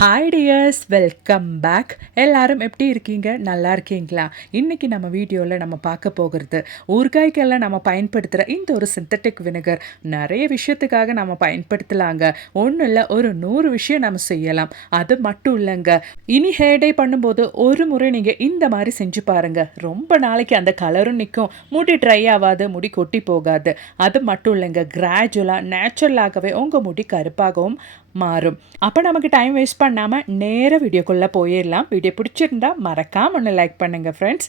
Hi tears, welcome back. எல்லாரும் எப்படி இருக்கீங்க? நல்லா இருக்கீங்களா? இன்றைக்கி நம்ம வீடியோவில் நம்ம பார்க்க போகிறது ஊறுகாய்க்கெல்லாம் நம்ம பயன்படுத்துகிற இந்த ஒரு சிந்தட்டிக் விnegar நிறைய விஷயத்துக்காக நம்ம பயன்படுத்தலாங்க. ஒன்றும் இல்லை, ஒரு 100 விஷயம் நம்ம செய்யலாம். அது மட்டும் இல்லைங்க, இனி ஹேர் டே பண்ணும்போது ஒரு முறை நீங்கள் இந்த மாதிரி செஞ்சு பாருங்கள். ரொம்ப நாளைக்கு அந்த கலரும் நிற்கும், முடி ட்ரை ஆகாது, முடி கொட்டி போகாது. அது மட்டும் இல்லைங்க, கிராஜுவலாக நேச்சுரலாகவே உங்கள் முடி கருப்பாகவும் மாறும். அப்போ நமக்கு டைம் வேஸ்ட் பண்ணாமல் நேராக வீடியோக்குள்ளே போயிடலாம். வீடியோ பிடிச்சிருந்தா மறக்காம ஒன்று லைக் பண்ணுங்கள் ஃப்ரெண்ட்ஸ்.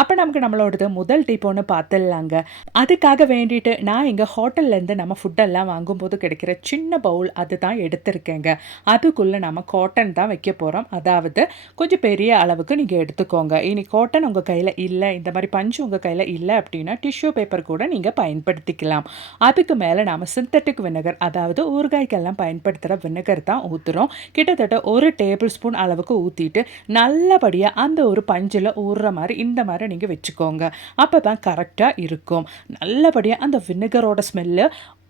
அப்போ நமக்கு நம்மளோடது முதல் டிப் ஒன்று பார்த்துடலாங்க. அதுக்காக வேண்டிட்டு நான் இங்கே ஹோட்டல்லேருந்து நம்ம ஃபுட்டெல்லாம் வாங்கும்போது கிடைக்கிற சின்ன பவுல் அது தான் எடுத்திருக்கேங்க. அதுக்குள்ளே நம்ம காட்டன் தான் வைக்க போகிறோம். அதாவது கொஞ்சம் பெரிய அளவுக்கு நீங்கள் எடுத்துக்கோங்க. இனி காட்டன் உங்கள் கையில் இல்லை, இந்த மாதிரி பஞ்சு உங்கள் கையில் இல்லை அப்படின்னா டிஷ்யூ பேப்பர் கூட நீங்கள் பயன்படுத்திக்கலாம். அதுக்கு மேலே நாம் சிந்தட்டிக் விnegar, அதாவது ஊறுகாய்க்கெல்லாம் பயன்படுத்துகிற விnegar தான் ஊற்றுறோம். கிட்டத்தட்ட 1 டேபிள் ஸ்பூன் அளவுக்கு ஊற்றிட்டு நல்லபடியாக அந்த ஒரு பஞ்சில் ஊறுற மாதிரி இந்த மாதிரி நீங்கள் வச்சுக்கோங்க. அப்போ தான் கரெக்டாக இருக்கும். நல்லபடியாக அந்த விnegaரோட ஸ்மெல்லு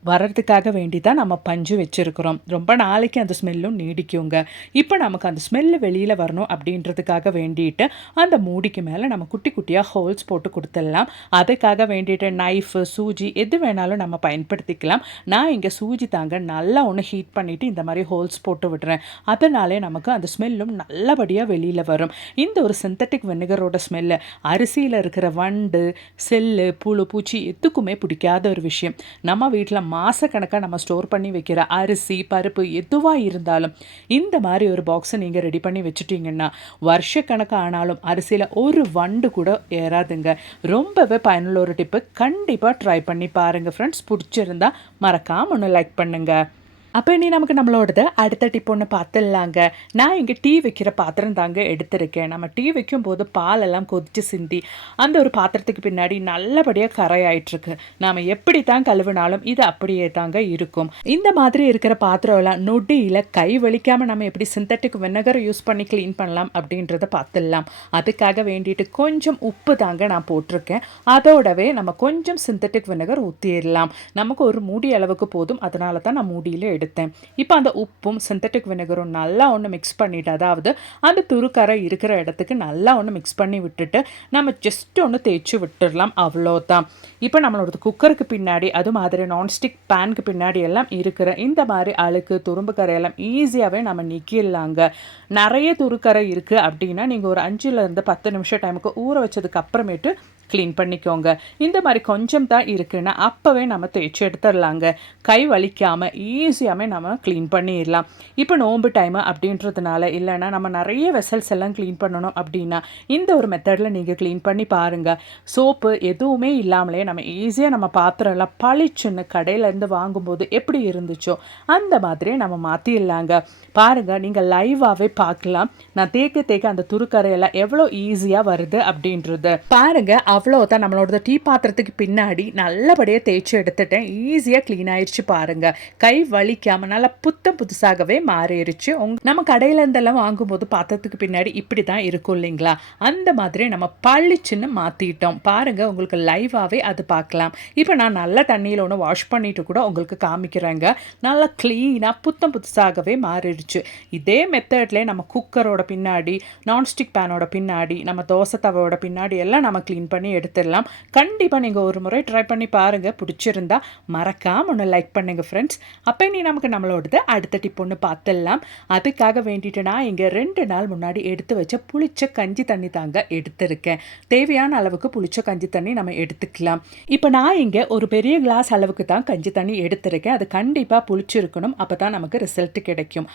வர்றதுக்காக வேண்டி தான் நம்ம பஞ்சு வச்சுருக்கிறோம். ரொம்ப நாளைக்கு அந்த ஸ்மெல்லும் நீடிக்குங்க. இப்போ நமக்கு அந்த ஸ்மெல்லு வெளியில் வரணும் அப்படின்றதுக்காக வேண்டிட்டு அந்த மூடிக்கு மேலே நம்ம குட்டி குட்டியாக ஹோல்ஸ் போட்டு கொடுத்துடலாம். அதுக்காக வேண்டிட்டு நைஃபு, சூஜி எது வேணாலும் நம்ம பயன்படுத்திக்கலாம். நான் இங்கே சூஜி தாங்க நல்லா ஒன்று ஹீட் பண்ணிவிட்டு இந்த மாதிரி ஹோல்ஸ் போட்டு விடுறேன். அதனாலே நமக்கு அந்த ஸ்மெல்லும் நல்லபடியாக வெளியில் வரும். இந்த ஒரு சிந்தட்டிக் விnegaரோட ஸ்மெல்லு அரிசியில் இருக்கிற வண்டு, செல்லு, புழு, பூச்சி எதுக்குமே பிடிக்காத ஒரு விஷயம். நம்ம வீட்டில் மாதக்கணக்காக நம்ம ஸ்டோர் பண்ணி வைக்கிற அரிசி, பருப்பு எதுவாக இருந்தாலும் இந்த மாதிரி ஒரு பாக்ஸை நீங்கள் ரெடி பண்ணி வச்சுட்டிங்கன்னா வருஷக்கணக்காக ஆனாலும் அரிசியில் ஒரு வண்டு கூட ஏறாதுங்க. ரொம்பவே பயனுள்ள ஒரு டிப்பு. கண்டிப்பாக ட்ரை பண்ணி பாருங்கள் ஃப்ரெண்ட்ஸ். பிடிச்சிருந்தா மறக்காம ஒன்று லைக் பண்ணுங்கள். அப்போ இனி நமக்கு நம்மளோடது அடுத்த டிப் ஒன்று பார்த்துடலாங்க. நான் இங்கே டீ வைக்கிற பாத்திரம் தாங்க எடுத்திருக்கேன். நம்ம டீ வைக்கும்போது பாலெல்லாம் கொதித்து சிந்தி அந்த ஒரு பாத்திரத்துக்கு பின்னாடி நல்லபடியாக கரையாயிட்ருக்கு. நாம் எப்படி தான் கழுவினாலும் இது அப்படியே தாங்க இருக்கும். இந்த மாதிரி இருக்கிற பாத்திரம்லாம் நொடியில் கை வலிக்காமல் நம்ம எப்படி சிந்தட்டிக் விnegar யூஸ் பண்ணி க்ளீன் பண்ணலாம் அப்படின்றத பார்த்துடலாம். அதுக்காக வேண்டிட்டு கொஞ்சம் உப்பு தாங்க நான் போட்டிருக்கேன். அதோடவே நம்ம கொஞ்சம் சிந்தட்டிக் விnegar ஊற்றிடலாம். நமக்கு ஒரு மூடி அளவுக்கு போதும், அதனால தான் நான் மூடியில் எடுத்தேன். இப்போ அந்த உப்பும் சிந்தட்டிக் விnegaரும் நல்லா ஒன்று மிக்ஸ் பண்ணிவிட்டு, அதாவது அந்த துருக்கரை இருக்கிற இடத்துக்கு நல்லா ஒன்று மிக்ஸ் பண்ணி விட்டுட்டு நம்ம ஜஸ்ட் ஒன்று தேய்ச்சி விட்டுடலாம். அவ்வளோதான். இப்போ நம்மளோட குக்கருக்கு பின்னாடி, அது மாதிரி நான்ஸ்டிக் பேனுக்கு பின்னாடி எல்லாம் இருக்கிற இந்த மாதிரி அழுக்கு துரும்பு கரையெல்லாம் ஈஸியாகவே நம்ம நீக்கிடலாங்க. நிறைய துருக்கரை இருக்குது அப்படின்னா நீங்கள் ஒரு 5லேருந்து 10 நிமிஷம் டைமுக்கு ஊற வச்சதுக்கு அப்புறமேட்டு க்ளீன் பண்ணிக்கோங்க. இந்த மாதிரி கொஞ்சம் தான் இருக்குன்னா அப்போவே நம்ம தேய்ச்சி எடுத்துடலாங்க. கை வலிக்காமல் ஈஸியாகவே நம்ம க்ளீன் பண்ணிடலாம். இப்போ நோன்பு டைமு அப்படின்றதுனால, இல்லைன்னா நம்ம நிறைய வெசல்ஸ் எல்லாம் க்ளீன் பண்ணணும் அப்படின்னா இந்த ஒரு மெத்தடில் நீங்கள் க்ளீன் பண்ணி பாருங்கள். சோப்பு எதுவுமே இல்லாமலே நம்ம ஈஸியாக நம்ம பாத்திரம்லாம் பளிச்சுன்னு கடையிலேருந்து வாங்கும்போது எப்படி இருந்துச்சோ அந்த மாதிரியே நம்ம மாற்றிடலாங்க. பாருங்கள், நீங்கள் லைவாகவே பார்க்கலாம். நான் தேய்க்க அந்த துருக்கரையெல்லாம் எவ்வளோ ஈஸியாக வருது அப்படின்றது பாருங்கள். அவ்வளோதான். நம்மளோட டீ பாத்திரத்துக்கு பின்னாடி நல்லபடியாக தேய்ச்சி எடுத்துட்டேன். ஈஸியாக க்ளீன் ஆயிடுச்சு பாருங்கள். கை வலிக்காமல் நல்லா புதுசாகவே மாறிடுச்சு. நம்ம கடையிலேருந்தெல்லாம் வாங்கும்போது பாத்திரத்துக்கு பின்னாடி இப்படி தான் இருக்கும் இல்லைங்களா? அந்த மாதிரி நம்ம பளிச்சுன்னு மாற்றிட்டோம் பாருங்கள். உங்களுக்கு லைவாகவே அது பார்க்கலாம். இப்போ நான் நல்ல தண்ணியில் ஒன்று வாஷ் பண்ணிட்டு கூட உங்களுக்கு காமிக்கிறேங்க. நல்லா க்ளீனாக புதுசாகவே மாறிடுச்சு. இதே மெத்தட்லேயே நம்ம குக்கரோட பின்னாடி, நான்ஸ்டிக் பேனோட பின்னாடி, நம்ம தோசை தவோட பின்னாடி எல்லாம் நம்ம க்ளீன் பண்ணி எடுத்துடலாம். கண்டிப்பாக நீங்கள் ஒரு முறை ட்ரை பண்ணி பாருங்கள். பிடிச்சிருந்தா மறக்காம ஒன்று லைக் பண்ணுங்கள் ஃப்ரெண்ட்ஸ். அப்போ நீ நமக்கு நம்மளோடது அடுத்த டிப் ஒன்று பார்த்துடலாம். அதுக்காக வேண்டிட்டு நான் இங்கே 2 நாள் முன்னாடி எடுத்து வச்ச புளிச்ச கஞ்சி தண்ணி தாங்க எடுத்திருக்கேன். தேவையான அளவுக்கு புளிச்ச கஞ்சி தண்ணி நம்ம எடுத்துக்கலாம். இப்போ நான் இங்கே ஒரு பெரிய கிளாஸ் அளவுக்கு தான் கஞ்சி தண்ணி எடுத்திருக்கேன். அது கண்டிப்பாக புளிச்சிருக்கணும், அப்போ தான் நமக்கு ரிசல்ட் கிடைக்கும்.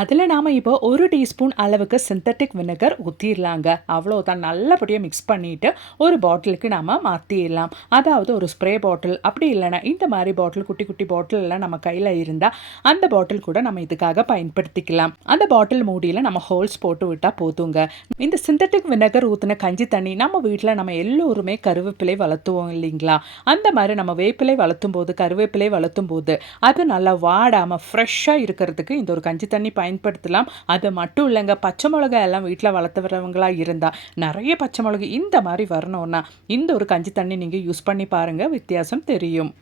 அதில் நாம் இப்போ 1 டீஸ்பூன் அளவுக்கு சிந்தட்டிக் விnegar ஊற்றிடலாங்க. அவ்வளோதான். நல்லபடியாக மிக்ஸ் பண்ணிவிட்டு ஒரு பாட்டிலுக்கு நாம் மாற்றிடலாம். அதாவது ஒரு ஸ்ப்ரே பாட்டில், அப்படி இல்லைனா இந்த மாதிரி பாட்டில், குட்டி குட்டி பாட்டில் எல்லாம் நம்ம கையில் இருந்தால் அந்த பாட்டில் கூட நம்ம இதுக்காக பயன்படுத்திக்கலாம். அந்த பாட்டில் மூடியில் நம்ம ஹோல்ஸ் போட்டு விட்டால் போதுங்க. இந்த சிந்தட்டிக் விnegar ஊற்றின கஞ்சி தண்ணி நம்ம வீட்டில் நம்ம எல்லோருமே கருவேப்பிலை வளர்த்துவோம் இல்லைங்களா? அந்த மாதிரி நம்ம வேப்பிலை வளர்த்தும் போது, கருவேப்பிலை வளர்த்தும் போது அது நல்லா வாடாமல் ஃப்ரெஷ்ஷாக இருக்கிறதுக்கு இந்த ஒரு கஞ்சி தண்ணி பயன்படுத்தலாம். அது மட்டும் இல்லைங்க, பச்சை மிளகாய் எல்லாம் வீட்டில் வளர்த்துறவங்களாக இருந்தால் நிறைய பச்சை மிளகாய் இந்த மாதிரி வரணும்னா இந்த ஒரு கஞ்சி தண்ணி நீங்கள் யூஸ் பண்ணி பாருங்கள், வித்தியாசம் தெரியும்.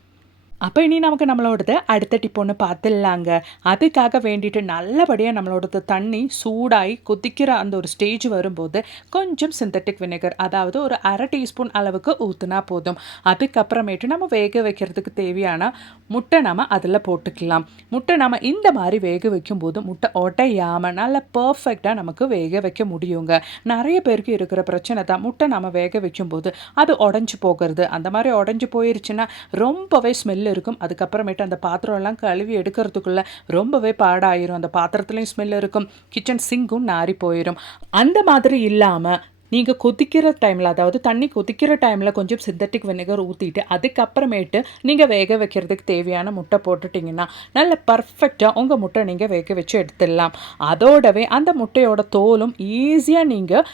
அப்போ இனி நமக்கு நம்மளோடது அடுத்த டிப் ஒன்று பார்த்துடலாங்க. அதுக்காக வேண்டிட்டு நல்லபடியாக நம்மளோடது தண்ணி சூடாகி கொதிக்கிற அந்த ஒரு ஸ்டேஜ் வரும்போது கொஞ்சம் சிந்தட்டிக் விnegar, அதாவது ஒரு 1/2 டீஸ்பூன் அளவுக்கு ஊற்றினா போதும். அதுக்கப்புறமேட்டு நம்ம வேக வைக்கிறதுக்கு தேவையான முட்டை நம்ம அதில் போட்டுக்கலாம். முட்டை நம்ம இந்த மாதிரி வேக வைக்கும்போது முட்டை உடையாமல் நல்லா பர்ஃபெக்டாக நமக்கு வேக வைக்க முடியுங்க. நிறைய பேருக்கு இருக்கிற பிரச்சனை தான் முட்டை நம்ம வேக வைக்கும்போது அது உடஞ்சி போகிறது. அந்த மாதிரி உடஞ்சி போயிருச்சுன்னா ரொம்பவே ஸ்மெல் இருக்கும். அதுக்கப்புறமேட்டு அந்த பாத்திரம் எல்லாம் கழுவி எடுக்கிறதுக்குள்ள ரொம்பவே பாடாயிரும். அந்த பாத்திரத்துலையும் ஸ்மெல் இருக்கும், கிச்சன் சிங்கும் நாரி போயிடும். அந்த மாதிரி இல்லாமல் நீங்கள் கொதிக்கிற டைமில், அதாவது தண்ணி கொதிக்கிற டைமில் கொஞ்சம் சிந்தட்டிக் விnegar ஊற்றிட்டு அதுக்கப்புறமேட்டு நீங்கள் வேக வைக்கிறதுக்கு தேவையான முட்டை போட்டுட்டிங்கன்னா நல்ல பர்ஃபெக்டாக உங்கள் முட்டை நீங்கள் வேக வச்சு எடுத்துடலாம். அதோடவே அந்த முட்டையோட தோலும் ஈஸியாக நீங்கள்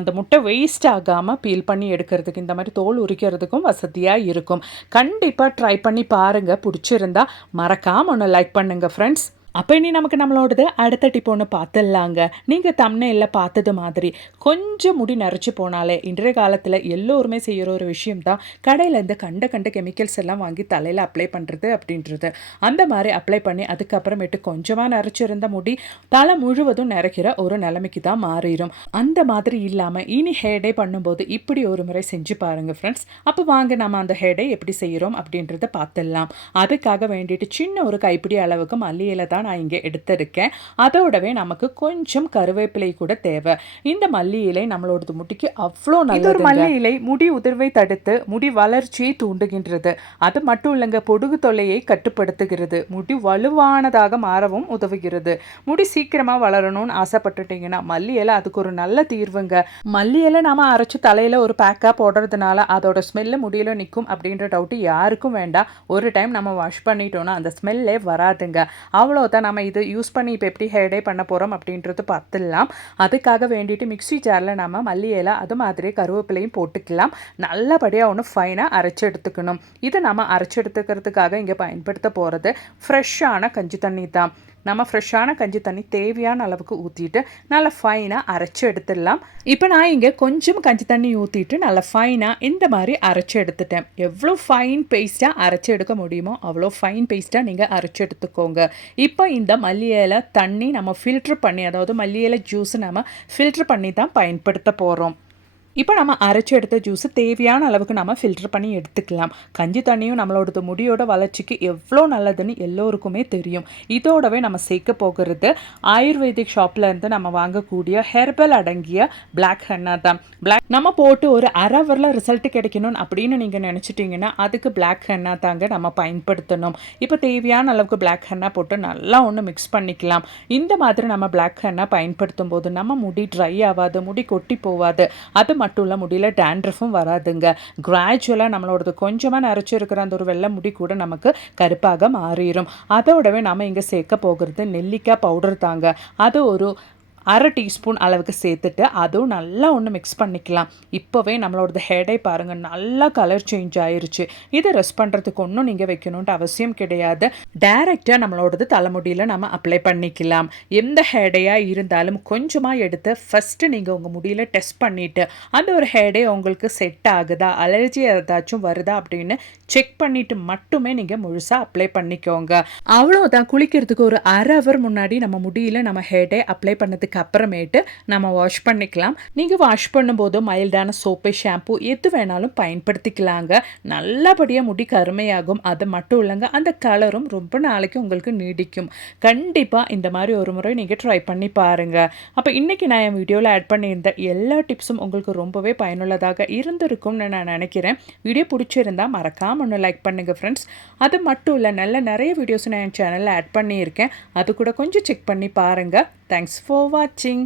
அந்த முட்டை வேஸ்ட் ஆகாமல் பீல் பண்ணி எடுக்கிறதுக்கு, இந்த மாதிரி தோல் உரிக்கிறதுக்கும் வசதியாக இருக்கும். கண்டிப்பாக ட்ரை பண்ணி பாருங்கள். பிடிச்சிருந்தா மறக்காமல் ஒன்று லைக் பண்ணுங்கள் ஃப்ரெண்ட்ஸ். அப்போ இனி நமக்கு நம்மளோடது அடுத்த டிப் ஒன்று பார்த்துடலாங்க. நீங்கள் தம்ப்நெயில்ல பார்த்தது மாதிரி கொஞ்சம் முடி நரைச்சி போனாலே இன்றைய காலத்தில் எல்லோருமே செய்கிற ஒரு விஷயம் தான் கடையிலேருந்து கண்ட கெமிக்கல்ஸ் எல்லாம் வாங்கி தலையில் அப்ளை பண்ணுறது அப்படின்றது. அந்த மாதிரி அப்ளை பண்ணி அதுக்கப்புறமேட்டு கொஞ்சமாக நரைச்சிருந்த முடி தலை முழுவதும் நிறைக்கிற ஒரு நிலைமைக்கு தான் மாறிடும். அந்த மாதிரி இல்லாமல் இனி ஹேர் டே பண்ணும்போது இப்படி ஒரு முறை செஞ்சு பாருங்கள் ஃப்ரெண்ட்ஸ். அப்போ வாங்க நம்ம அந்த ஹேர் டே எப்படி செய்கிறோம் அப்படின்றத பார்த்துடலாம். அதுக்காக வேண்டிட்டு சின்ன ஒரு கைப்பிடி அளவுக்கு மல்லி இலை தான் நான் இங்கே எடுத்திருக்கேன். அதோடவே நமக்கு கொஞ்சம் கருவேப்பிலை கூட தேவை. இந்த மல்லி இலை நம்மளோட முடிக்கு அவ்வளோ நல்லது. ஒரு மல்லி இலை முடி உதிர்வை தடுத்து முடி வளர்ச்சியை தூண்டுகின்றது. அது மட்டும் இல்லைங்க, பொடுகு தொல்லையை கட்டுப்படுத்துகிறது. முடி வலுவானதாக மாறவும் உதவுகிறது. முடி சீக்கிரமாக வளரணும்னு ஆசைப்பட்டுட்டீங்கன்னா மல்லி இலை அதுக்கு ஒரு நல்ல தீர்வுங்க. மல்லி இலை நாம அரைச்சி தலையில் ஒரு பேக்காக போடுறதுனால அதோட ஸ்மெல்லு முடியல நிற்கும் அப்படின்ற டவுட்டு யாருக்கும் வேண்டாம். ஒரு டைம் நம்ம வாஷ் பண்ணிட்டோன்னா அந்த ஸ்மெல்லே வராதுங்க. அவ்வளோதான். நம்ம இது யூஸ் பண்ணி இப்போ எப்படி ஹேர் டே பண்ண போகிறோம் அப்படின்றது பார்த்துடலாம். அதுக்காக வேண்டிட்டு மிக்ஸி ஜாரில் நம்ம மல்லி இலை அது மாதிரி கருவேப்பிலையும் போட்டுக்கலாம். நல்லபடியாக ஒன்று ஃபைனாக அரைச்சி எடுத்துக்கணும். இதை நம்ம அரைச்சி எடுத்துக்கிறதுக்காக இங்கே பயன்படுத்த போகிறது ஃப்ரெஷ்ஷான கஞ்சி தண்ணி தான். நம்ம ஃப்ரெஷ்ஷான கஞ்சி தண்ணி தேவையான அளவுக்கு ஊற்றிட்டு நல்லா ஃபைனாக அரைச்சி எடுத்துடலாம். இப்போ நான் இங்கே கொஞ்சம் கஞ்சி தண்ணி ஊற்றிட்டு நல்லா ஃபைனாக இந்த மாதிரி அரைச்சி எடுத்துட்டேன். எவ்வளோ ஃபைன் பேஸ்ட்டாக அரைச்சி எடுக்க முடியுமோ அவ்வளோ ஃபைன் பேஸ்ட்டாக நீங்கள் அரைச்சி எடுத்துக்கோங்க. இப்போ இந்த மல்லி இலை தண்ணி நம்ம ஃபில்ட்ரு பண்ணி, அதாவது மல்லி இலை ஜூஸ் நம்ம ஃபில்ட்ரு பண்ணி தான் பயன்படுத்த போகிறோம். இப்போ நம்ம அரைச்சி எடுத்த ஜூஸு தேவையான அளவுக்கு நம்ம ஃபில்டர் பண்ணி எடுத்துக்கலாம். கஞ்சி தண்ணியும் நம்மளோட முடியோட வளர்ச்சிக்கு எவ்வளோ நல்லதுன்னு எல்லோருக்குமே தெரியும். இதோடவே நம்ம சேர்க்க போகிறது ஆயுர்வேதிக் ஷாப்லேருந்து நம்ம வாங்கக்கூடிய ஹெர்பல் அடங்கிய பிளாக் ஹென்னா தான். நம்ம போட்டு ஒரு அரை ஹவரில் ரிசல்ட் கிடைக்கணும் அப்படின்னு நீங்கள் நினச்சிட்டிங்கன்னா அதுக்கு பிளாக் ஹென்னா தாங்க நம்ம பயன்படுத்தணும். இப்போ தேவையான அளவுக்கு பிளாக் ஹென்னா போட்டு நல்லா ஒன்று மிக்ஸ் பண்ணிக்கலாம். இந்த மாதிரி நம்ம பிளாக் ஹென்னா பயன்படுத்தும் போது நம்ம முடி ட்ரை ஆகாது, முடி கொட்டி போகாது. அது மட்டும் இல்லை, முடியல டேண்ட்ரஃபும் வராதுங்க. கிராஜுவலாக நம்மளோடது கொஞ்சமாக நரைச்சி இருக்கிற அந்த ஒரு வெள்ளை முடி கூட நமக்கு கருப்பாக மாறிடும். அதோடவே நம்ம இங்கே சேர்க்க போகிறது நெல்லிக்காய் பவுடர் தாங்க. அது ஒரு 1/2 டீஸ்பூன் அளவுக்கு சேர்த்துட்டு அதுவும் நல்லா ஒன்று மிக்ஸ் பண்ணிக்கலாம். இப்போவே நம்மளோட ஹேர் டே பாருங்கள் நல்லா கலர் சேஞ்ச் ஆயிருச்சு. இதை ரெஸ்ட் பண்ணுறதுக்கு ஒன்றும் நீங்கள் வைக்கணுன்ட்டு அவசியம் கிடையாது. டைரெக்டாக நம்மளோடது தலைமுடியில் நம்ம அப்ளை பண்ணிக்கலாம். எந்த ஹேர் டேயாக இருந்தாலும் கொஞ்சமாக எடுத்து ஃபஸ்ட்டு நீங்கள் உங்கள் முடியில் டெஸ்ட் பண்ணிவிட்டு அந்த ஒரு ஹேர் டே உங்களுக்கு செட் ஆகுதா, அலர்ஜி ஏதாச்சும் வருதா அப்படின்னு செக் பண்ணிவிட்டு மட்டுமே நீங்கள் முழுசாக அப்ளை பண்ணிக்கோங்க. அவ்வளோதான். குளிக்கிறதுக்கு ஒரு அரை ஹவர் முன்னாடி நம்ம முடியில் நம்ம ஹேர் டே அப்ளை பண்ணதுக்கு அப்புறமேட்டு நம்ம வாஷ் பண்ணிக்கலாம். நீங்கள் வாஷ் பண்ணும்போது மைல்டான சோப்பு, ஷாம்பு எது வேணாலும் பயன்படுத்திக்கலாங்க. நல்லபடியாக முடி கருமையாகும். அது மட்டும் இல்லைங்க, அந்த கலரும் ரொம்ப நாளைக்கு உங்களுக்கு நீடிக்கும். கண்டிப்பாக இந்த மாதிரி ஒரு முறை நீங்கள் ட்ரை பண்ணி பாருங்கள். அப்போ இன்றைக்கி நான் என் வீடியோவில் ஆட் பண்ணியிருந்த எல்லா டிப்ஸும் உங்களுக்கு ரொம்பவே பயனுள்ளதாக இருந்திருக்கும்னு நான் நினைக்கிறேன். வீடியோ பிடிச்சிருந்தால் மறக்காமல் ஒன்று லைக் பண்ணுங்கள் ஃப்ரெண்ட்ஸ். அது மட்டும் இல்லை, நிறைய வீடியோஸ் நான் என் சேனலில் ஆட் பண்ணியிருக்கேன். அது கூட கொஞ்சம் செக் பண்ணி பாருங்கள். தேங்க்ஸ் ஃபார் வாட்சிங்.